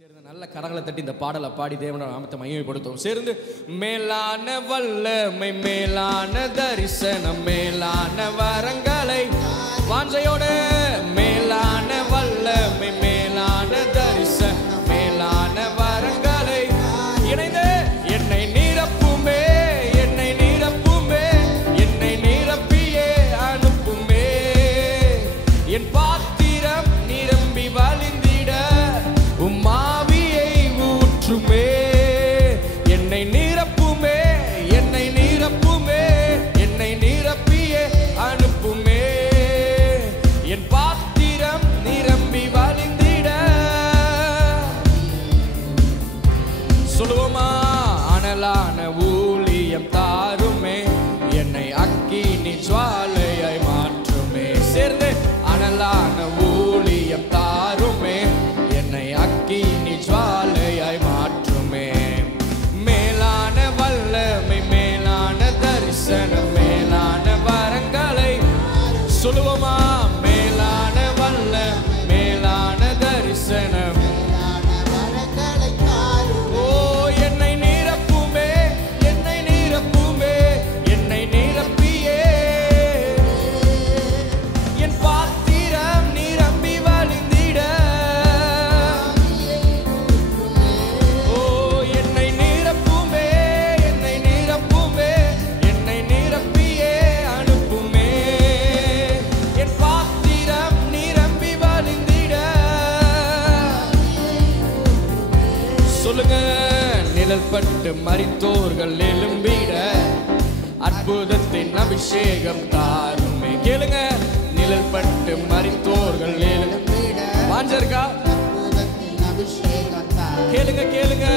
சேர்ந்து நல்ல கரங்களை தட்டி இந்த பாடலை பாடி தேவனோட நாமத்தை மகிமைப்படுத்துவோம். சேர்ந்து மேலான வல்லமை, மேலான தரிசனம், மேலான வரங்களை வாஞ்சையோட மேலான வல்லமை, மேலான தரிசனம், மேலான வரங்களை இணைந்து என்னை நிரப்புமே, என்னை நிரப்புமே, என்னை நிரப்பியே அனுப்புமே, என் பாத்திரம் நிரம்பி வழிந்திட உம்மாவியை ஊற்றுமே, என்னை நிரப்புமே, என்னை நிரப்புமே, என்னை நிரப்பியே அனுப்புமே, என் பாத்திரம் நிரம்பி வழிந்திட. சொல்லுவோமா? அனலான ஊழியம் தாருமே, என்னை அக்கினி ஜுவாலையாய் மாற்றுமே. சேர்ந்து அனலான ஊழியம் தாருமே, என்னை அக்கினி ஜுவாலையாய் மாற்றுமே, மேலான வல்லமை, மேலான தரிசனம், மேலான வரங்களை சொல்லுவோமா? மேலான வல்லமை, மேலான தரிசனம், ஓ என்னை நிரப்புமே, என்னை நிரப்புமே, என்னை நிரப்பியே என் பாத்திரம் நிரம்பி வழிந்திட. ஓ என்னை நிரப்புமே, என்னை நிரப்புமே, என்னை நிரப்பியே அனுப்புமே, என் பாத்திரம் நிரம்பி வழிந்திட. சொல்லுங்க. நிழல் பட்டு மரித்தோர்கள் எழும்பிட அற்புதத்தின் அபிஷேகம் தாருமே. கேளுங்க. நிழல் பட்டு மரித்தோர்கள் எழும்பிட வாஞ்சர்கா கேளுங்க, கேளுங்க.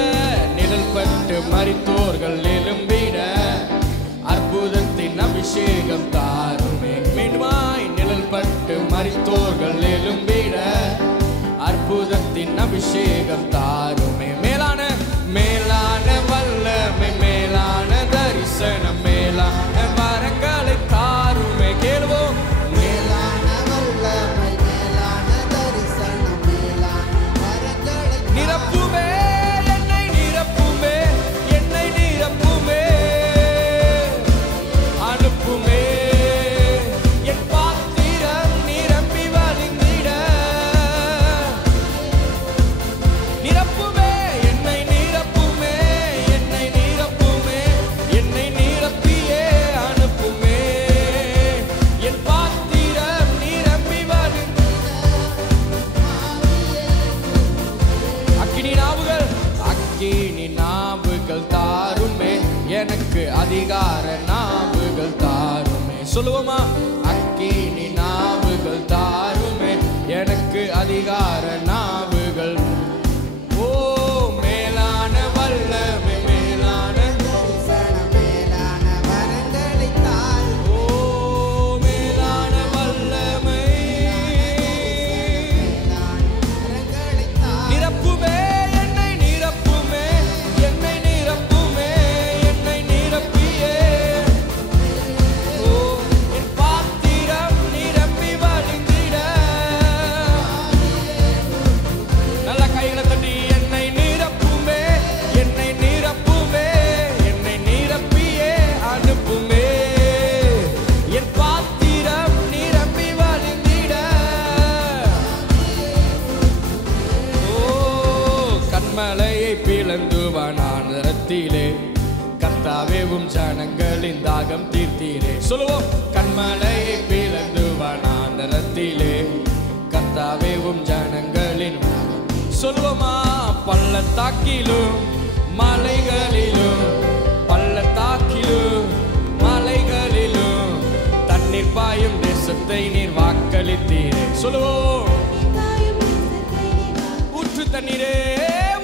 நிழல் பட்டு மரித்தோர்கள் எழும்பிட அற்புதத்தின் அபிஷேகம் தாருமே. மீண்டுமாய் நிழல் பட்டு மரித்தோர்கள் எழும்பிட அற்புதத்தின் அபிஷேகம் தாருமே, மேலான மேலான வல்லமை, மேலான தரிசனம், மேலான வரங்களை தாருமே. கேளுவோம். மேலான வல்லமை, மேலான தரிசனம், மேலான வரங்களை நிரப்புமே, என்னை நிரப்புமே, என்னை நிரப்புமே அனுப்புமே, என் பாத்திரம் நிரம்பி வழிந்திட. நிரப்புமே, என்னை நிரப்புமே, என்னை நிரப்புமே, என்னை நிரப்பியே அனுப்புமே, என் பாத்திரம் நிரம்பி வழிந்திட. அக்கினி நாவுகள், அக்கினி நாவுகள் தாருமே, எனக்கு அதிகார நாவுகள் தாருமே. சொல்லுவோமா? அக்கினி நாவுகள் தாருமே, எனக்கு அதிகார நாவுகள். ஓ மேலான வல்லமை, மேலான தரிசனம், மேலான வரங்களை தாரும். ஓ மேலான வல்லமை மேலான வரங்களை தாரும். நிரப்புமே, என்னை நிரப்புமே, என்னை நிரப்புமே, என்னை நிரப்பியே. ஓ என் பாத்திரம் நிரம்பி வழிந்திட. நல்ல கைகளை தட்டி என்னை நிரப்புமே, என்னை நிரப்புமே, என்னை நிரப்பியே அனுப்புமே, என் பாத்திரம் நிரம்பி வழிந்திட. ஓ கண்மலையை பிளந்து வனாந்தரத்திலே கர்த்தாவே உம் ஜனங்களின் தாகம் தீர்த்தீரே. சொல்லுவோம். கண்மலையை பிளந்து வனாந்தரத்திலே கர்த்தாவே உம் ஜனங்களின் சொல்லுவோமா? பள்ளத்தாக்கிலும் மலைகளிலும், பள்ளத்தாக்கிலும் மலைகளிலும் தண்ணீர் பாயும் தேசத்தை நீர் வாக்களித்தீரே. சொல்லுவோம். ஊற்று தண்ணீரே,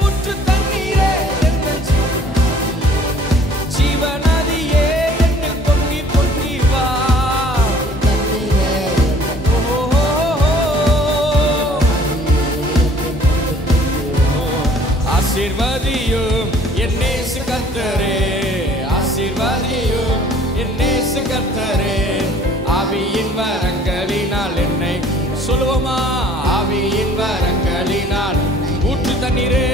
ஊற்று தண்ணீரே, எங்கள் ஜீவநதியே, என்னில் பொங்கி பொங்கி வா. ஆசீர்வதியும் என் நேசு கர்த்தரே, ஆசீர்வதியும் என் நேசு கர்த்தரே, ஆவியின் வரங்களினால் என்னை சொல்லுவோமா? ஆவியின் வரங்களினால் ஊற்று தண்ணீரே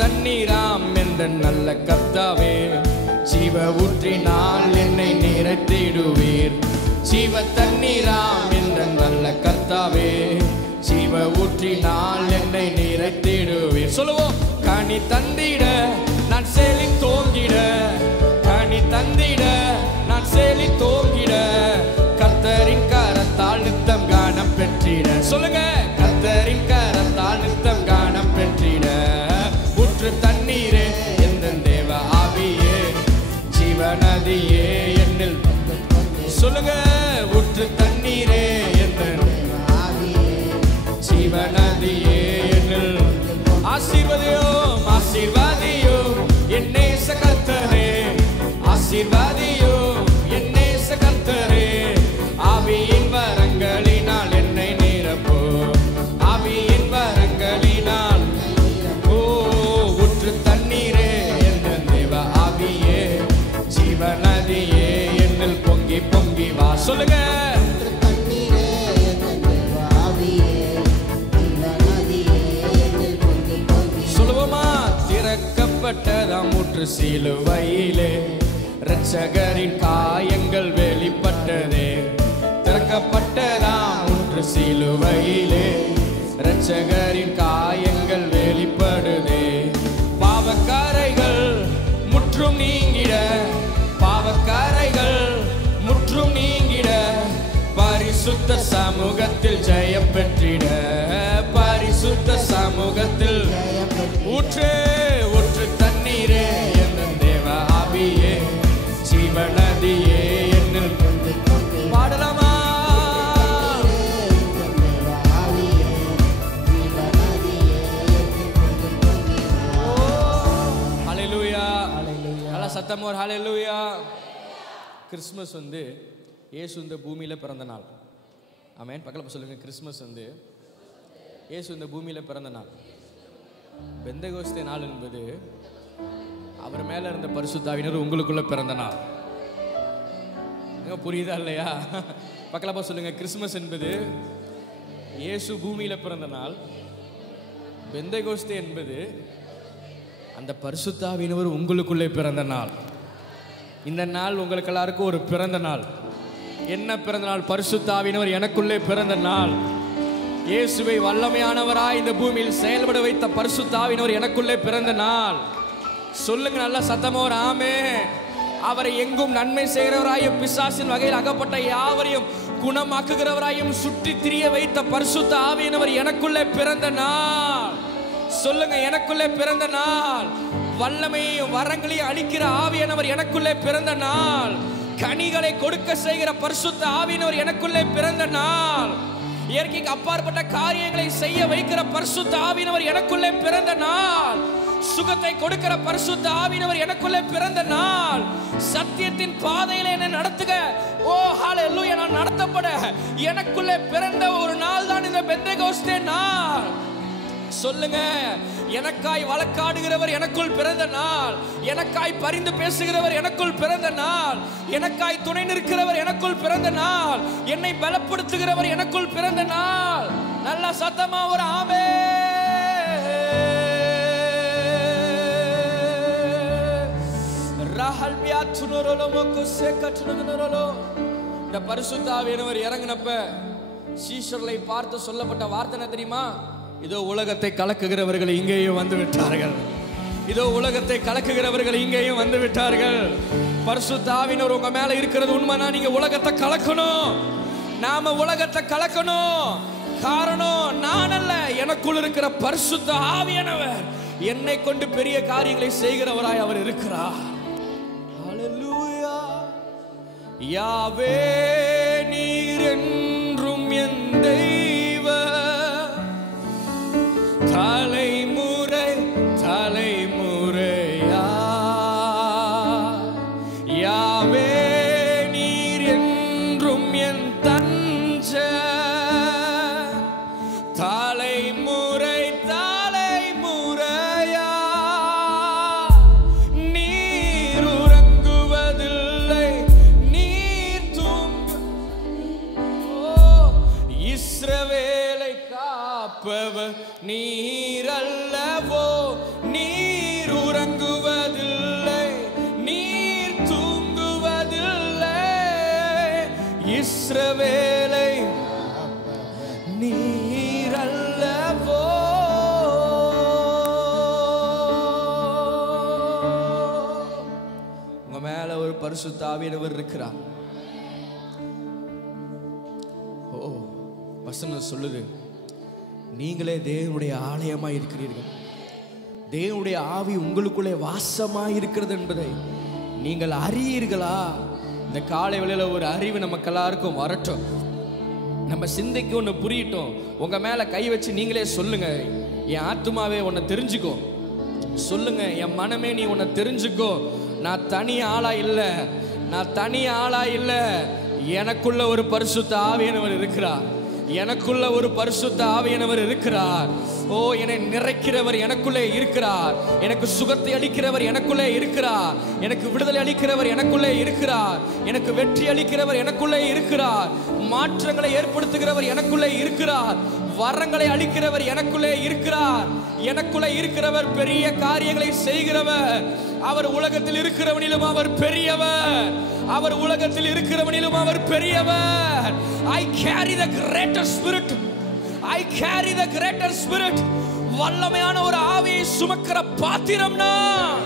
தண்ணீராம் என்ற நல்ல கர்த்தாவே, ஜீவ ஊற்றினால் என்னை நிறைத்திடுவீர். ஜீவ தண்ணீராம் என்ற நல்ல கர்த்தாவே, ஜீவ ஊற்றினால் என்னை நிறைத்திடுவீர். சொல்லுவோம். கனி தந்திட நான் செழி தோங்கிட, கனி தந்திட நான் செழி தோங்கிட, கர்த்தரின் கரத்தால் நித்தம் காணம் பெற்றிட. சொல்லுங்க. கர்த்தரின் கரத்தால் நித்தம் காணம் பெற்றிட. ஊற்று தண்ணீரே எந்த தேவ ஆவியே, ஜீவநதியே என்னில். சொல்லுங்க. ஊற்று தண்ணீரே எந்த ஜீவநதியே என்னில். ஆசீர்வதியும் ஆசீர்வாதியும் என் நேச கர்த்தரே, ஆசீர்வாதியும் என் நேச கர்த்தரே. ஆவியின் வரங்களினால் என்னை நிரப்போ, ஆவியின் வரங்களினால். ஓ ஊற்று தண்ணீரே என்ற தேவ ஆவியே, ஜீவநதியே என்னில் பொங்கி பொங்கி வா. சொல்லுங்க. சொல்லுவோமா. திறக்கப்பட்டதாம் ஊற்று சிலுவையிலே, இரட்சகரின் காயங்கள் வெளிப்பட்டதே. திறக்கப்பட்டதாம் ஊற்று சிலுவையிலே, இரட்சகரின் காயங்கள் வெளிப்படுதே. பாவக்காரைகள் முற்றும் நீங்கிட, பாவக்காரைகள் முற்றும் நீங்கிட, பரிசுத்த சமூகத்தில் ஜெயம் பெற்றிட, பரிசுத்த சமூகத்தில். ஊற்று ஊற்று தண்ணீரே என்ற தேவ ஆவியே, ஜீவநதியே என்னில். பாடலாமா? ஹல்லேலூயா. நல்ல சத்தமா ஒரு ஹல்லேலூயா. கிறிஸ்மஸ் வந்து இயேசு இந்த பூமியில பிறந்த நாள். ஆமென். பக்கத்துல சொல்லுங்க. கிறிஸ்மஸ் வந்து இயேசு இந்த பூமியில பிறந்த நாள். பெந்தெகோஸ்தே நாள் என்பது அவர் மேல இருந்த பரிசுத்த ஆவியானவர் உங்களுக்குள்ள பிறந்த நாள். புரியுதா இல்லையா? பக்கத்துல சொல்லுங்க. கிறிஸ்மஸ் என்பது இயேசு பூமியில பிறந்த நாள். பெந்தெகோஸ்தே என்பது அந்த பரிசுத்த ஆவியானவர் உங்களுக்குள்ளே பிறந்த நாள். இந்த நாள் உங்களுக்கு எல்லாருக்கும் ஒரு பிறந்த நாள். என்ன பிறந்த நாள்? பரிசுத்த ஆவியானவர் எனக்குள்ளே பிறந்த நாள். இயேசுவை வல்லமையானவராய் இந்த பூமியில் செயல்பட வைத்த பரிசுத்த ஆவியானவர் எனக்குள்ளே பிறந்த நாள். சொல்லுங்க நல்லா சத்தமா ஒரு ஆமென். அவரை எங்கும் நன்மை செய்கிறவராயும் பிசாசின் வகையில் அகப்பட்ட யாவரையும் குணமாக்குகிறவராயும் சுற்றி திரிய வைத்த பரிசுத்த ஆவியானவர் எனக்குள்ளே பிறந்த நாள். சொல்லுங்க. எனக்குள்ளே பிறந்த நாள். வல்லமையும் வரங்களையும் அளிக்கிற ஆவியானவர் எனக்குள்ளே பிறந்த நாள். கனிகளை கொடுக்க செய்கிற பரிசுத்த ஆவியானவர் எனக்குள்ளே பிறந்த நாள். இயற்கைக்கு அப்பாற்பட்ட காரியங்களை செய்ய வைக்கிற பரிசுத்த ஆவியானவர் எனக்குள்ளே பிறந்த நாள். சுகத்தை கொடுக்கிற பரிசுத்த ஆவியானவர் எனக்குள்ளே பிறந்த நாள். சத்தியத்தின் பாதையில என்னை நடத்துக. ஓ ஹல்லேலூயா. நான் நடத்தப்பட எனக்குள்ளே பிறந்த ஒரு நாள் தான் இந்த பெந்தெகோஸ்தே நாள். சொல்லுங்க. எனக்காய் வழக்காடுகிறவர் எனக்குள் பிறந்த நாள். எனக்காய் பரிந்து பேசுகிறவர் எனக்குள் பிறந்த நாள். எனக்காய் துணை நிற்கிறவர் எனக்குள் பிறந்த நாள். என்னை பலப்படுத்துகிறவர் எனக்குள் பிறந்த நாள். நல்ல சத்தமா ஒரு ஆமென். இந்த பரிசுத்த ஆவியானவர் இறங்கினப்ப சீஷர்களை பார்த்து சொல்லப்பட்ட வார்த்தை என்ன தெரியுமா? இதோ உலகத்தை கலக்குகிறவர்கள் இங்கேயும் வந்து விட்டார்கள். இதோ உலகத்தை கலக்குகிறவர்கள் இங்கேயும் வந்து விட்டார்கள். பரிசுத்த ஆவியானவர் உங்க மேல இருக்கிறது உண்மைனா நீங்க உலகத்தை கலக்கணும். நாம உலகத்தை கலக்கணும். காரணம் நான் அல்ல, எனக்குள் இருக்கிற பரிசுத்த ஆவியானவர் என்னை கொண்டு பெரிய காரியங்களை செய்கிறவராய் அவர் இருக்கிறார். ஹல்லேலூயா. யாவே நீர் என்றும் என் தெய்வம், தலைமுறை தலைமுறையா. யாவே நீர் என்றும் என் தஞ்ச, தலைமுறை தலைமுறையா. நீர் உறங்குவதில்லை, நீர் தூங்க. பரிசுத்த ஆவியானவர் இருக்கிறார். ஓ, வசனம் சொல்லுது, நீங்களே தேவனுடைய ஆலயமாய் இருக்கிறீர்கள், தேவனுடைய ஆவி உங்களுக்குள்ளே வாசமாய் இருக்கிறது என்பதை நீங்கள் அறியீர்களா? இந்த காலை வேளையில ஒரு அறிவு நமக்கு எல்லாருக்கும் வரட்டும். நம்ம சிந்தைக்கு ஒன்று புரியட்டும். உங்க மேல கை வச்சு நீங்களே சொல்லுங்க, என் ஆத்துமாவே உன்னை தெரிஞ்சுக்கோ. சொல்லுங்க, என் மனமே நீ உன்னை தெரிஞ்சுக்கோ. நான் தனி ஆளா இல்லை, நான் தனி ஆளா இல்லை. எனக்குள்ள ஒரு பரிசுத்த ஆவியானவர் இருக்கிறார், எனக்குள்ள ஒரு பரிசுத்த ஆவியானவர் இருக்கிறார். ஓ, என்னை நிறைக்கிறவர் எனக்குள்ளே இருக்கிறார். எனக்கு சுகத்தை அளிக்கிறவர் எனக்குள்ளே இருக்கிறார். எனக்கு விடுதலை அளிக்கிறவர் எனக்குள்ளே இருக்கிறார். எனக்கு வெற்றி அளிக்கிறவர் எனக்குள்ளே இருக்கிறார். மாற்றங்களை ஏற்படுத்துகிறவர் எனக்குள்ளே இருக்கிறார். வரங்களை அளிக்கிறவர் எனக்குள்ளே இருக்கிறார். எனக்குள்ளே இருக்கிறவர் பெரிய காரியங்களை செய்கிறவர். அவர் உலகத்தில் இருக்கிறவனிலும் அவர் பெரியவர். அவர் உலகத்தில் இருக்கிறவனிலும் அவர் பெரியவர். I carry the greater spirit. I carry the greater spirit. வல்லமையான ஒரு ஆவியை சுமக்கிற பாத்திரம் நான்.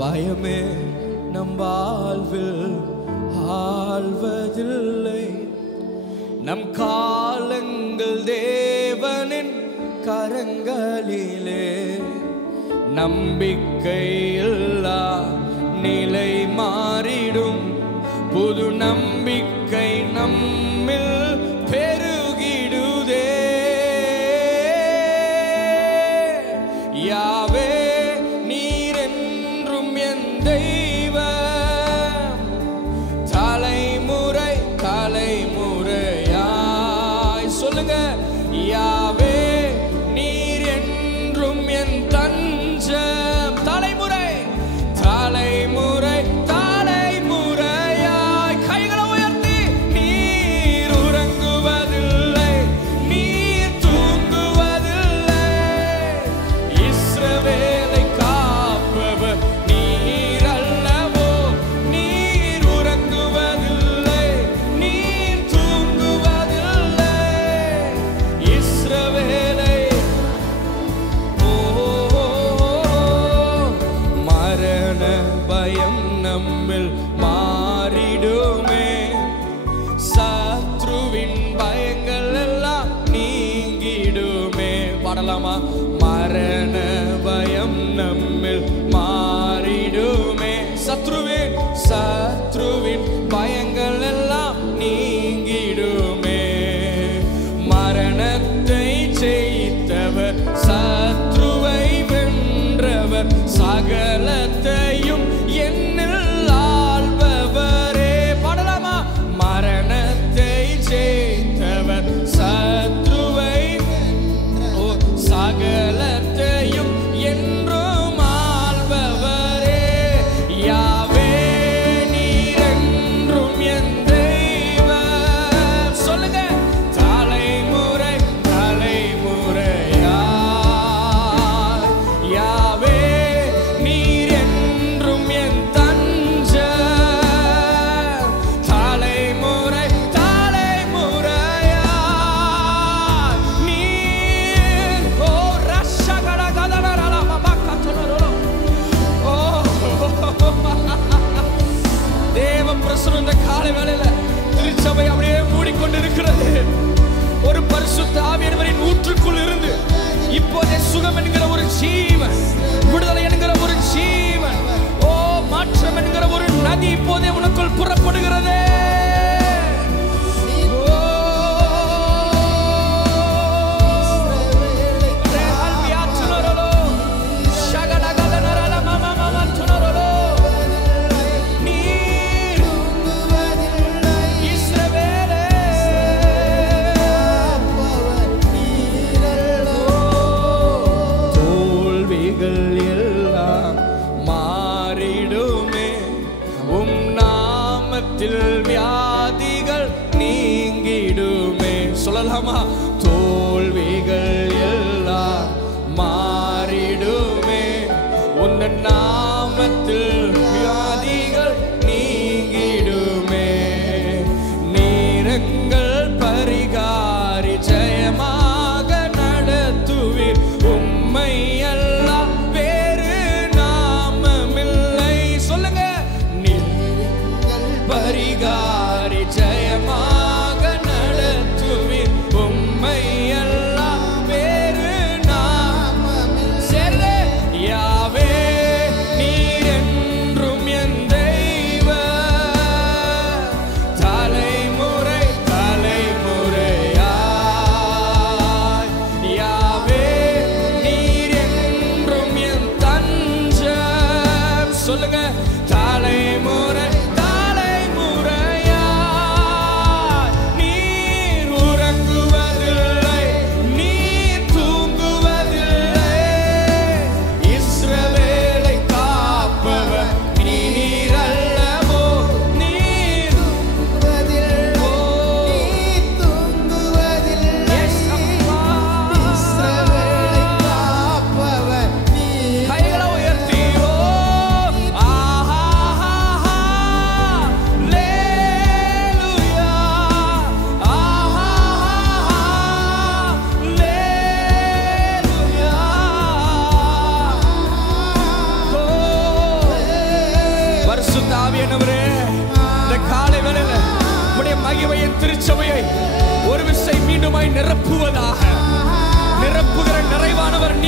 பயமே நம் வாழ்வில் ஆள்வதில்லை. நம் காலங்கள் தேவனின் கரங்களிலே. நம்பிக்கையில்லா நிலை மாறிடும், புது நம்பிக்கை நம்மில் பெருகிடுதே. யாவே நீர் என்றும் என் தெய்வம், தலைமுறை தலைமுறையாய் சொல்லுங்க. யாவே நீர் என்றும் என் தஞ்சம், தலைமுறை தலைமுறை தலைமுறையாய். கைகளை உயர்த்தி, நீர் உறங்குவதில்லை, நீர் தூங்குவதில்லை. இஸ்ரவேலை காப்பவர் நீர் அல்லவோ. நீர் உறங்குவதில்லை, நீர் தூங்குவதில்லை. இஸ்ரவேலை மரண பயம் நம்மில் மாறிடுமே. சத்ருவின் பயங்கள் எல்லாம் நீங்கிடுமே. பாடலாமா? மரண பயம் நம்மில் மாறிடுமே. சத்ருவின் பயங்கள் எல்லாம் நீங்கிடுமே. மரணத்தை ஜெயித்தவர், சத்ருவை வென்றவர், சகலத்தையும் என்னில் ஆள்பவரே. பாடலாமா? மரணத்தை ஜெயித்தவர், சத்ருவை சகலத்தையும் என்றும் ஆள்பவரே. யாவே நீர் என்றும் என் தெய்வம். சொல்லுங்க, தலைமுறை தலைமுறையா. யாவே நீர் என்றும் என் தஞ்சம், தலைமுறை தலைமுறையா. நீர் ஓ ரஷகட கதனரல மபக்கத்தனரோ. ஓ தேவ பிரசன்னம் இந்த காலை வேளையில திருச்சபை அப்படியே மூடிக்கொண்டிருக்கிறது. ஒரு பரிசுத்த ஆவியானவரின் ஊற்றுக்குள் இருந்து இப்போதே சுகம் என்கிற ஒரு ஜீவன், விடுதலை என்கிற ஒரு ஜீவன், ஓ மாற்றம் என்கிற ஒரு நதி இப்போதே உனக்குள் புறப்படுகிறதே. வியாதிகள் நீங்கிடுமே. சொல்லலாமா? தோல்விகள் எல்லாம் மாறிடுமே. உன் நாமத்தில் வியாதிகள் நீங்கிடுமே. நேரங்கள் பரிகாரி ஜெயமாக நடத்துவீர். உம்மை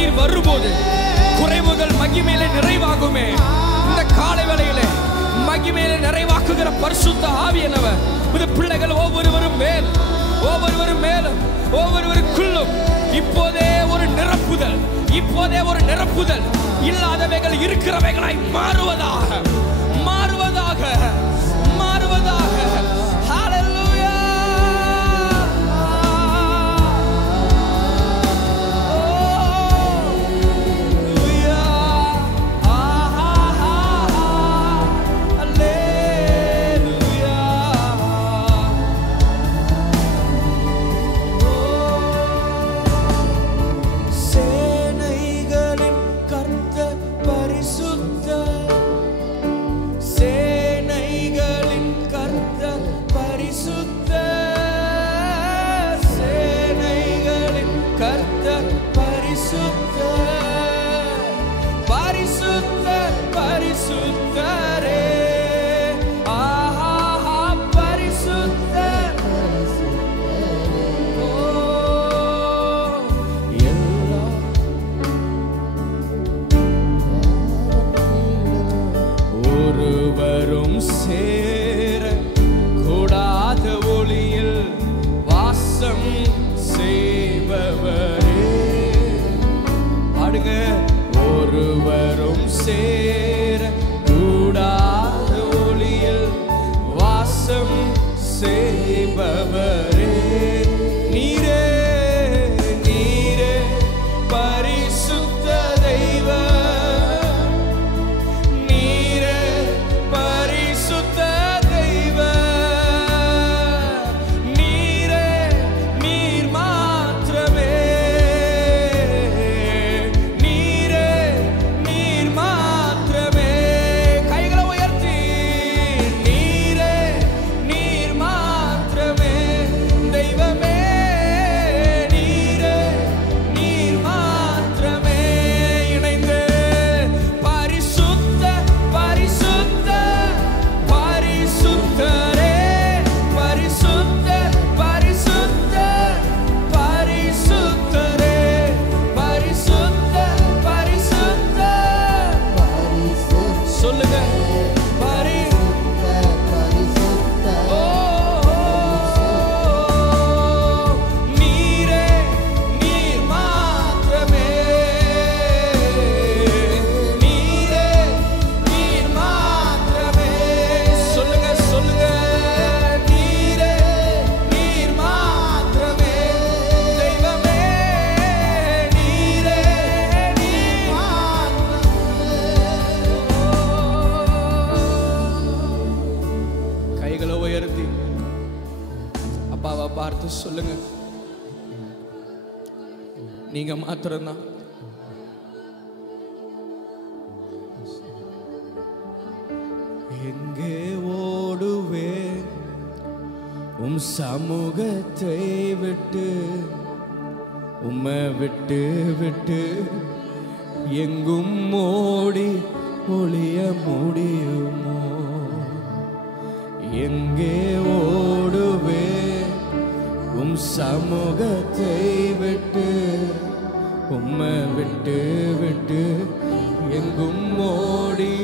நீர் வரும்போது குறைவுகள் மகிமையிலே நிறைவாகுமே. இந்த காலை வேளையிலே மகிமையிலே நிறைவாக்குகிற பரிசுத்த ஆவியானவர் இந்த பிள்ளைகள் ஒவ்வொருவரும் மேலும் ஒவ்வொருவருக்குள்ளும் இப்போதே ஒரு நிரப்புதல் இல்லாதவைகள் இருக்கிறவைகளாய் மாறுவதாக. ஹalleluya. ஒருவரும் சேர கூடாத ஒளியில் வாசம் செய்பவரே நீரே பரிசுத்த தெய்வம். நீரே பரிசுத்த தெய்வம். நீர் மாத்திரமே. கைகளை உயர்த்தி நீர் மாத்திரமே தெய்வமே. நீர் மாத்திரமே. இணைந்து பரிசுத்த பரிசுத்த பரிசுத்தரே பரிசுத்த பரிசுத்த பரிசுத்தரே பரிசுத்த பரிசுத்த சொல்லுங்க. நீர் மாத்திரமே. நீர் மாத்திரமே. சொல்லுங்க. நீர் மாத்திரமே தெய்வமே. நீர் கைகளை உயர்த்தி அப்பாவை பார்த்து சொல்லுங்க. நீங்க மாத்திரம்தான். எங்கே ஓடுவேன் உம் சமூகத்தை விட்டு, உம்மை விட்டு எங்கும் ஓடி ஒளிய முடியுமோ? எங்கே ஓடுவேன் உம் சமூகத்தை விட்டு, உம்மை விட்டு எங்கும் ஓடி.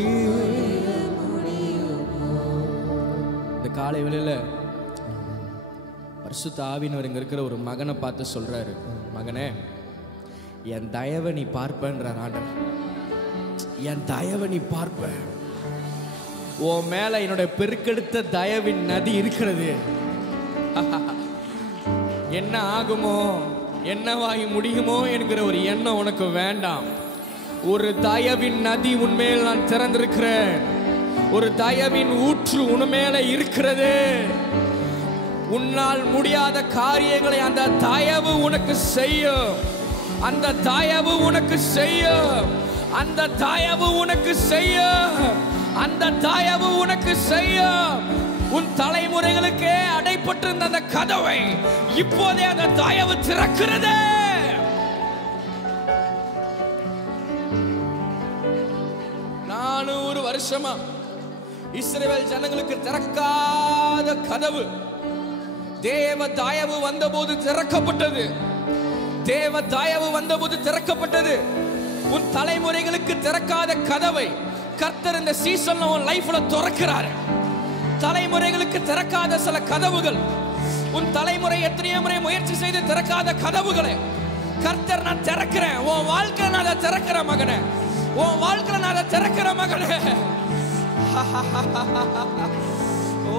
இந்த காலை வேளையில பரிசுத்த ஆவியானவர் இங்க இருக்கிற ஒரு மகனை பார்த்து சொல்றாரு, மகனே என் தயவை நீ பார்ப்பன்றார் ஆண்டவர். என் தயவை நீ பார்ப்ப. உன் மேல என்னோட பெருக்கெடுத்த தயவின் நதி இருக்கிறது. என்ன ஆகுமோ என்னவாகி முடியுமோ என்கிற ஒரு எண்ணம் உனக்கு வேண்டாம். ஒரு தயவின் நதி உன்மேல் நான் திறந்திருக்கிறேன். ஒரு தயவின் ஊற்று உன்மேல இருக்கிறது. உன்னால் முடியாத காரியங்களை அந்த தயவு உனக்கு செய்யும். அந்த தயவு உனக்கு செய்யும். அந்த தயவு உனக்கு செய்யும். அந்த தயவு உனக்கு செய்யும். உன் தலைமுறைகளுக்கே அடைப்பட்டிருந்த அந்த கதவை இப்போதே அந்த தயவு திறக்கிறது. 400 வருஷமா இஸ்ரவேல் ஜனங்களுக்கு திறக்காத கதவு தேவ தயவு வந்தபோது திறக்கப்பட்டது. தேவ தயவு வந்தபோது திறக்கப்பட்டது. உன் தலைமுறைகளுக்கு திறக்காத கதவை கர்த்தர் இந்த சீசன்ல உன் லைஃப்ல திறக்கிறார். தலைமுறைகளுக்கு திறக்காத சில கதவுகள், உன் தலைமுறை எத்தனையோ முறை முயற்சி செய்து திறக்காத கதவுகளை கர்த்தர் நான் திறக்கிறேன். உன் வாழ்க்கையில நான் அதை திறக்கிறேன் மகனே, உன் வாழ்க்கையில நான் அதை திறக்கிறேன் மகனே. ஓ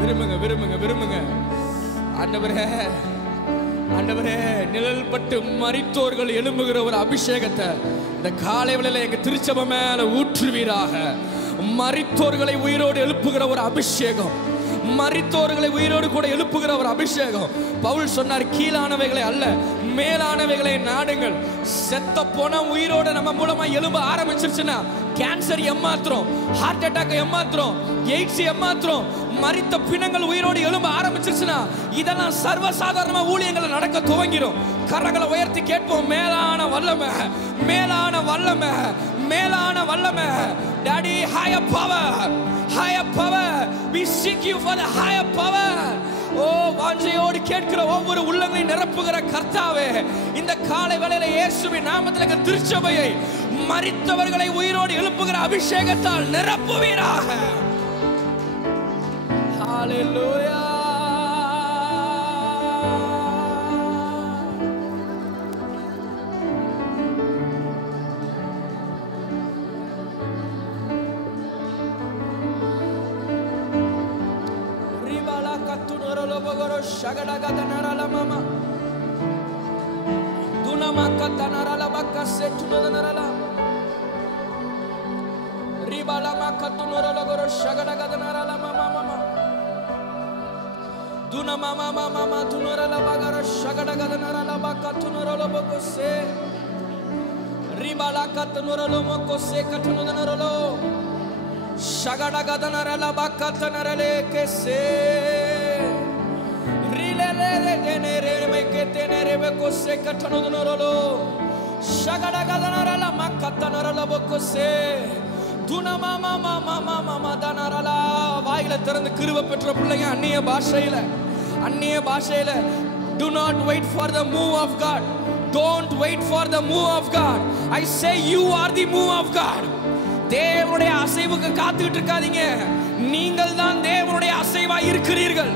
விரும்புங்க விரும்புங்க விரும்புங்க. ஆண்டவரே ஆண்டவரே, நிழல் பட்டு மரித்தோர்கள் எழும்புகிற ஒரு அபிஷேகத்தை இந்த காலை வேளையில எங்க திருச்சபை மேல ஊற்றுவீராக. மரித்தோர்களை உயிரோடு எழுப்புகிற ஒரு அபிஷேகம், மரித்தோர்களை உயிரோடு கூட எழுப்புகிற ஒரு அபிஷேகம். பவுல் சொன்னார், கீழானவைகளை அல்ல மேலானவைகளை நாடுங்கள். செத்த போன உயிரோடு நம்ம மூலமா எழும்ப ஆரம்பிச்சிருச்சுன்னா, கேன்சர் ஏமாத்திரம், ஹார்ட் அட்டாக் ஏமாத்திரம், எய்ட்ஸ் ஏமாத்திரம், மரித்த பிணங்கள் உயிரோடு எழும்ப ஆரம்பிச்சிருச்சுன்னா, இதெல்லாம் சர்வசாதாரணமா ஊழியங்களை நடக்க துவங்கிடும். கரங்களை உயர்த்தி கேட்போம், மேலான வல்லமை, மேலான வல்லமை, மேலான வல்லமை. Daddy, higher power, higher power, we seek you for the higher power. ஓ வாஞ்சையோடு கேட்கிற ஒவ்வொரு உள்ளங்களையும் நிரப்புகிற கர்த்தாவே, இந்த காலை வேளையில இயேசுவின் நாமத்தில் திருச்சபையை மரித்தவர்களை உயிரோடு எழுப்புகிற அபிஷேகத்தால் நிரப்புவீராக. ஹalleluya. Shagadagadana mama Dunama katanara baka setunara Ribala makatunora logoro shagadagadana mama mama Dunama mama mama tunora la bagara shagadagadana baka tunora logo se Ribala katunora lomo se katunora lo Shagadagadana la baka tanara le ke se வாயில திறந்து கிருபை பெற்ற பிள்ளைங்க அந்நிய பாஷையில do not wait for the move of God, don't wait for the move of God. I say you are the move of God. தேவனுடைய அசைவுக்கு காத்துக்கிட்டு இருக்காதீங்க. நீங்கள் தான் தேவனுடைய அசைவா இருக்கிறீர்கள்.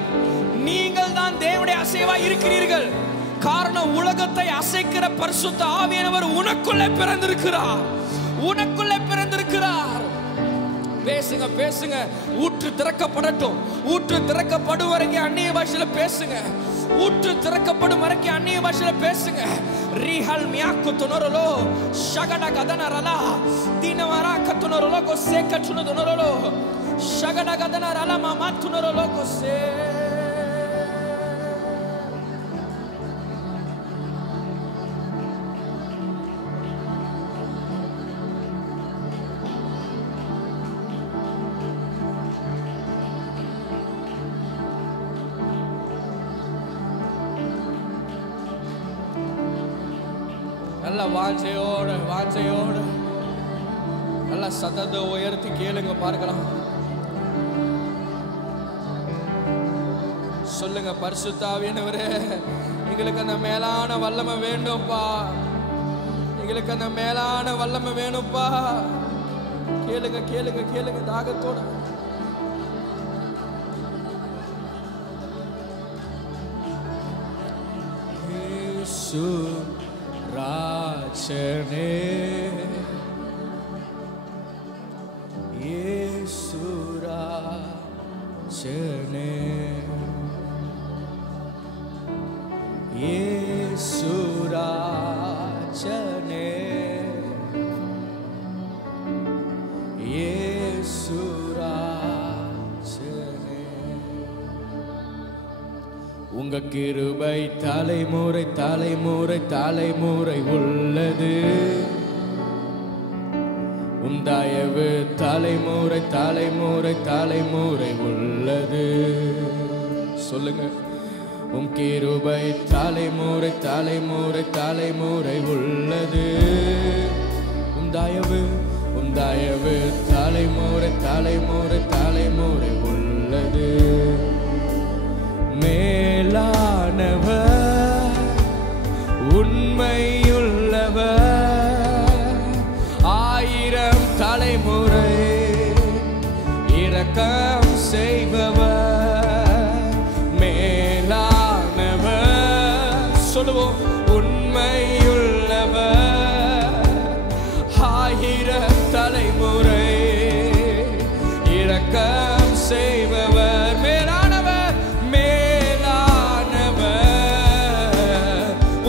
நீங்கள் தான் தேவனுடைய அசைவா இருக்கிறீர்கள். காரணம், உலகத்தை அசைக்கிற பரிசுத்த ஆவியானவர் உனக்குள்ளே பிறந்திருக்கிறார், உனக்குள்ளே பிறந்திருக்கிறார். பேசுங்க பேசுங்க. ஊற்று திறக்கப்படட்டும். ஊற்று திறக்கப்படும் வரைக்கும் அந்நிய பாஷையில பேசுங்க. ஊற்று திறக்கப்படும் வரைக்கும் அந்நிய பாஷையில பேசுங்க. ரிஹல் மியாக்கு துனரலோ ஷகட கதனரலா தினவரா கத்துனரலோ கோசே கத்துனரலோ ஷகட கதனரலா மாமா துனரலோ கோசே. நல்ல வாஞ்சையோடு நல்ல சத்தத்தை உயர்த்தி கேளுங்க, பார்க்கலாம். சொல்லுங்க, பரிசுத்த ஆவியானவரே, எங்களுக்கு அந்த மேலான வல்லமை வேண்டும்பா, எங்களுக்கு அந்த மேலான வல்லமை வேணும்பா. கேளுங்க கேளுங்க கேளுங்க தாகத்தோட. இயேசு ராஜனே, இயேசு ராஜனே, இயேசு ராஜனே, இயேசு ராஜனே. உங்க கிருபை தலைமுறை தலைமுறை தலைமுறை உள்ளது, உம் தயவு தலைமுறை தலைமுறை தலைமுறை உள்ளது. சொல்லுங்க, உம் கிருபை தலைமுறை தலைமுறை தலைமுறை உள்ளது. உம் தயவு தலைமுறை தலைமுறை தலைமுறை உள்ளது. மேலானவர் உண்மையுள்ளவர், 1000 தலைமுறை இரக்கம் செய்பவர். மேலானவர் சொல்லுவோம், உண்மையுள்ளவர், 1000 தலைமுறை இரக்கம் செய்பவர். மேலானவர் மேலானவர்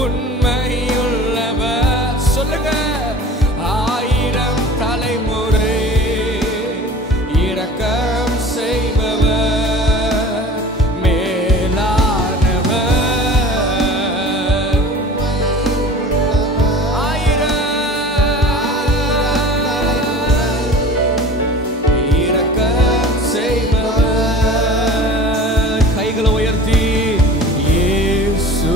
உண்மையுள்ளவர். சொல்லுங்க, 1000 தலைமுறை இரக்கம் செய்பவர். மேலானவர் 1000 இரக்கம் செய்பவர். கைகளை உயர்த்தி இயேசுராஜனே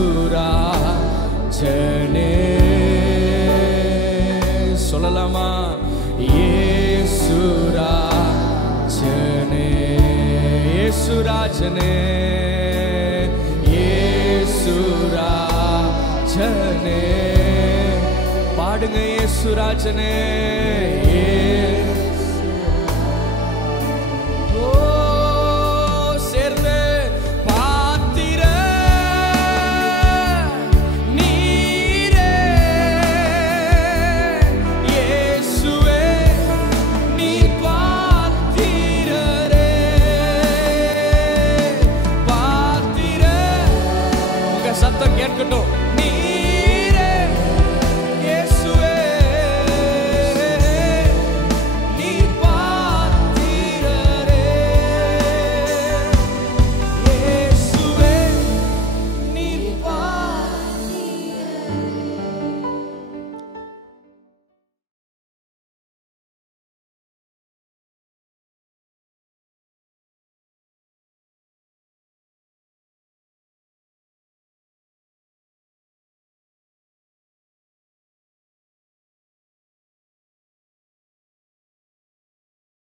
சொல்லலாமா? இயேசுராஜனே இயேசுராஜனே இயேசுராஜனே பாடுங்க, இயேசுராஜனே. ஓ சேர்ந்து பாத்திர நீரே இயேசுவே, நீ பாத்திரரே பாத்திர. உங்க சத்தம் கேட்கட்டும். நீ